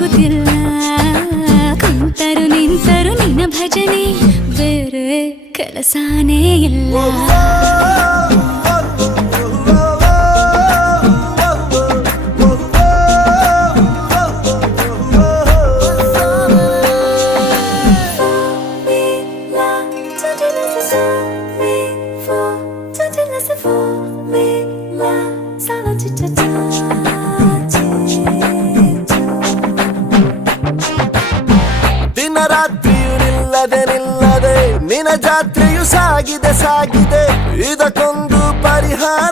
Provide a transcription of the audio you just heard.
ಸಿಗುತ್ತಿಲ್ಲ ಕುಂತರು ನಿಂತರು ನಿನ್ನ ಭಜನೆ ಬೇರೆ ಕೆಲಸನೇ ಇಲ್ಲ ದಿನರಾತ್ರಿಯು ನಿಲ್ಲದೆ ನಿನ್ನ ಜಾತ್ರೆಯು ಸಾಗಿದೆ ಇದಕ್ಕೊಂದು ಪರಿಹಾರ